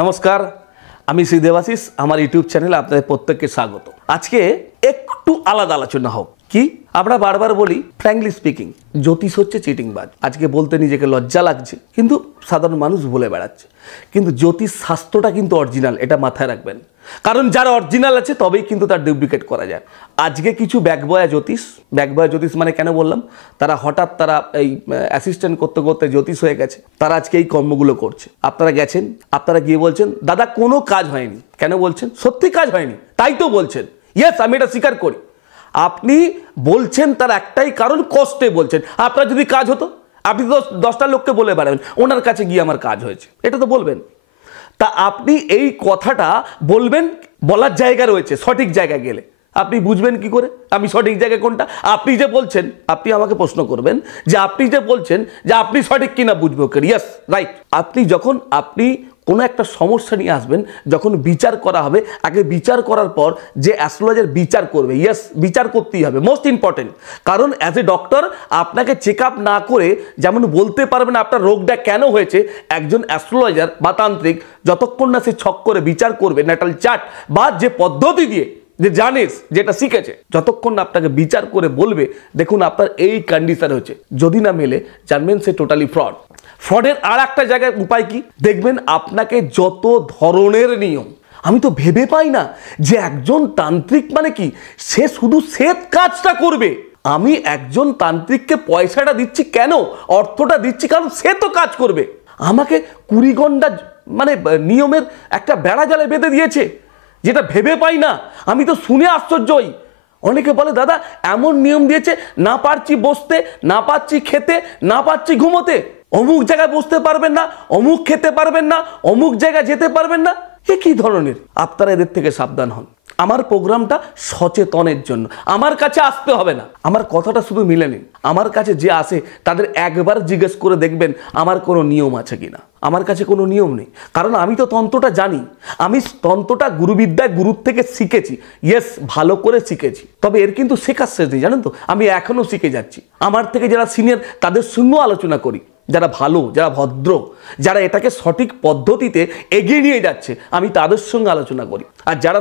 নমস্কার, আমি শ্রী দেবাশিস। আমার ইউটিউব চ্যানেলে আপনাদের প্রত্যেককে স্বাগত। আজকে একটু আলাদা আলোচনা হোক। কি আমরা বারবার বলি, ফ্র্যাঙ্কলি স্পিকিং, জ্যোতিষ হচ্ছে চিটিংবাজ। আজকে বলতে নিজেকে লজ্জা লাগছে, কিন্তু সাধারণ মানুষ বলে বেড়াচ্ছে। কিন্তু জ্যোতিষ শাস্ত্রটা কিন্তু অরিজিনাল, এটা মাথায় রাখবেন। কারণ যারা অরিজিনাল আছে তবেই কিন্তু তার ডুপ্লিকেট করা যায়। আজকে কিছু ব্যাকবয়া জ্যোতিষ মানে কেন বললাম, তারা হঠাৎ তারা এই অ্যাসিস্ট্যান্ট করতে করতে জ্যোতিষ হয়ে গেছে, তারা আজকে এই কর্মগুলো করছে। আপনারা গেছেন, আপনারা গিয়ে বলছেন দাদা কোনো কাজ হয়নি। কেন বলছেন? সত্যি কাজ হয়নি তাই তো বলছেন। ইয়েস, আমি এটা স্বীকার করি। আপনি বলছেন তার একটাই কারণ, কষ্টে বলছেন। আপনার যদি কাজ হতো, আপনি তো 10টা লোককে বলে বেড়াবেন ওনার কাছে গিয়ে আমার কাজ হয়েছে, এটা তো বলবেন। তা আপনি এই কথাটা বলবেন, বলার জায়গা রয়েছে, সঠিক জায়গায় গেলে আপনি বুঝবেন কি করে আমি সঠিক জায়গায় কোনটা। আপনি যে বলছেন, আপনি আমাকে প্রশ্ন করবেন যে আপনি যে বলছেন যে আপনি সঠিক কিনা বুঝবো কি? Yes, right. আপনি কোনো একটা সমস্যা নিয়ে আসবেন, যখন বিচার করা হবে, আগে বিচার করার পর যে অ্যাস্ট্রোলজার বিচার করবে, ইয়েস, বিচার করতেই হবে, মোস্ট ইম্পর্টেন্ট। কারণ অ্যাজ এ ডক্টর আপনাকে চেক আপ না করে যেমন বলতে পারবেন আপনার রোগটা কেন হয়েছে, একজন অ্যাস্ট্রোলজার বা তান্ত্রিক যতক্ষণ না সে ছক করে বিচার করবে, ন্যাটাল চার্ট বা যে পদ্ধতি দিয়ে যে জানিস যেটা শিখেছে, যতক্ষণ না আপনাকে বিচার করে বলবে দেখুন আপনার এই কন্ডিশন হচ্ছে, যদি না মেলে জানবেন সে টোটালি ফ্রড। ফ্রডের আর একটা জায়গায় উপায় কি দেখবেন, আপনাকে যত ধরনের নিয়ম, আমি তো ভেবে পাই না যে একজন তান্ত্রিক মানে কি সে শুধু শ্বেত কাজটা করবে। আমি একজন তান্ত্রিককে পয়সাটা দিচ্ছি কেন, অর্থটা দিচ্ছি কারণ সে তো কাজ করবে। আমাকে 20 ঘন্টা মানে নিয়মের একটা বেড়া জালে বেঁধে দিয়েছে, যেটা ভেবে পাই না। আমি তো শুনে আশ্চর্য হই। অনেকে বলে দাদা এমন নিয়ম দিয়েছে, না পারছি বসতে, না পারছি খেতে, না পারছি ঘুমোতে, অমুক জায়গায় বসতে পারবেন না, অমুক খেতে পারবেন না, অমুক জায়গায় যেতে পারবেন না। এ কি ধরনের? আপনারা এদের থেকে সাবধান হন। আমার প্রোগ্রামটা সচেতনের জন্য, আমার কাছে আসতে হবে না। আমার কথাটা শুধু মিলে নিন। আমার কাছে যে আসে তাদের একবার জিজ্ঞেস করে দেখবেন আমার কোনো নিয়ম আছে কিনা। আমার কাছে কোনো নিয়ম নেই, কারণ আমি তো তন্ত্রটা জানি। আমি তন্ত্রটা গুরুবিদ্যায় গুরুর থেকে শিখেছি, ইয়েস, ভালো করে শিখেছি। তবে এর কিন্তু শেখার শেষ নেই, জানেন তো। আমি এখনো শিখে যাচ্ছি। আমার থেকে যারা সিনিয়র তাদের সঙ্গেও আলোচনা করি, যারা ভালো, যারা ভদ্র, যারা এটাকে সঠিক পদ্ধতিতে এগিয়ে নিয়ে যাচ্ছে, আমি তাদের সঙ্গে আলোচনা করি। আর যারা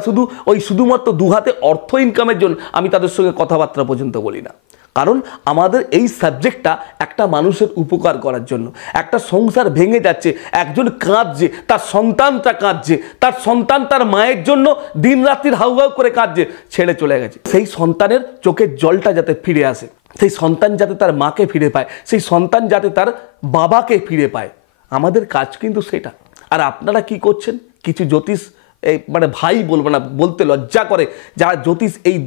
শুধুমাত্র দুহাতে অর্থ ইনকামের জন্য, আমি তাদের সঙ্গে কথাবার্তা পর্যন্ত বলি না। কারণ আমাদের এই সাবজেক্টটা একটা মানুষের উপকার করার জন্য। একটা সংসার ভেঙে যাচ্ছে, একজন কাঁদছে, তার সন্তানটা কাঁদছে, তার সন্তান তার মায়ের জন্য দিন রাত্রির হাউ করে কাঁদছে, ছেড়ে চলে গেছে। সেই সন্তানের চোখের জলটা যাতে ফিরে আসে, সেই সন্তান যাতে তার মাকে ফিরে পায়, সেই সন্তান যাতে তার বাবাকে ফিরে পায়, আমাদের কাজ কিন্তু সেটা। আর আপনারা কি করছেন? কিছু জ্যোতিষ মানে ভাই বলবো না, বলতে লজ্জা করে, যারা জ্যোতিষ এই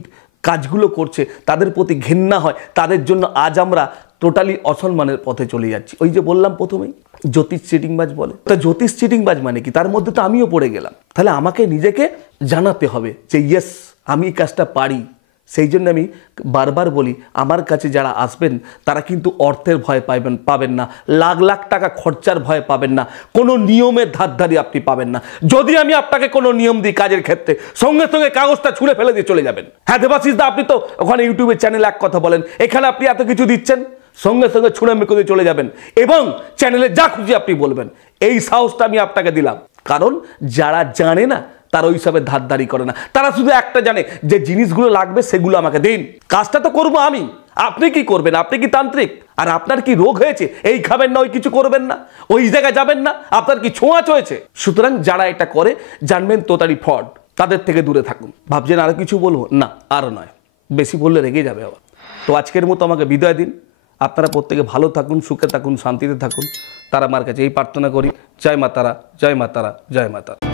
কাজগুলো করছে তাদের প্রতি ঘেন্না হয়, তাদের জন্য আজ আমরা টোটালি অসম্মানের পথে চলে যাচ্ছি। ওই যে বললাম প্রথমেই, জ্যোতিষ চিটিংবাজ বলে। তা জ্যোতিষ চিটিংবাজ মানে কি? তার মধ্যে তো আমিও পড়ে গেলাম। তাহলে আমাকে নিজেকে জানাতে হবে যে ইয়েস, আমি এই কাজটা পারি। সেই জন্য আমি বারবার বলি, আমার কাছে যারা আসবেন তারা কিন্তু অর্থের ভয় পাবেন না, লাখ লাখ টাকা খরচার ভয় পাবেন না, কোনো নিয়মের ধারধারি আপনি পাবেন না। যদি আমি আপনাকে কোনো নিয়ম দিই কাজের ক্ষেত্রে, সঙ্গে সঙ্গে কাগজটা ছুঁড়ে ফেলে দিয়ে চলে যাবেন। হ্যাঁ দেবাশিস দা, আপনি তো ওখানে ইউটিউবের চ্যানেলে এক কথা বলেন, এখানে আপনি এত কিছু দিচ্ছেন, সঙ্গে সঙ্গে ছুঁড়ে মেরে দিয়ে চলে যাবেন এবং চ্যানেলে যা খুশি আপনি বলবেন। এই সাহসটা আমি আপনাকে দিলাম, কারণ যারা জানে না তারা ওই সবের ধারদারি করে না। তারা শুধু একটা জানে, যে জিনিসগুলো লাগবে সেগুলো আমাকে দিন, কাজটা তো করবো আমি। আপনি কি করবেন? আপনি কি তান্ত্রিক? আর আপনার কি রোগ হয়েছে? এই খাবেন না, ওই কিছু করবেন না, ওই জায়গায় যাবেন না, আপনার কি ছোঁয়াচ হয়েছে? সুতরাং যারা এটা করে জানবেন তোতারি ফ্রড, তাদের থেকে দূরে থাকুন। ভাবছেন আরো কিছু বলবো? না, আরও নয়, বেশি বললে রেগে যাবে আবার। তো আজকের মতো আমাকে বিদায় দিন। আপনারা প্রত্যেকে ভালো থাকুন, সুখে থাকুন, শান্তিতে থাকুন, তারা আমার কাছে এই প্রার্থনা করি। জয় মা তারা, জয় মা তারা, জয় মা তারা।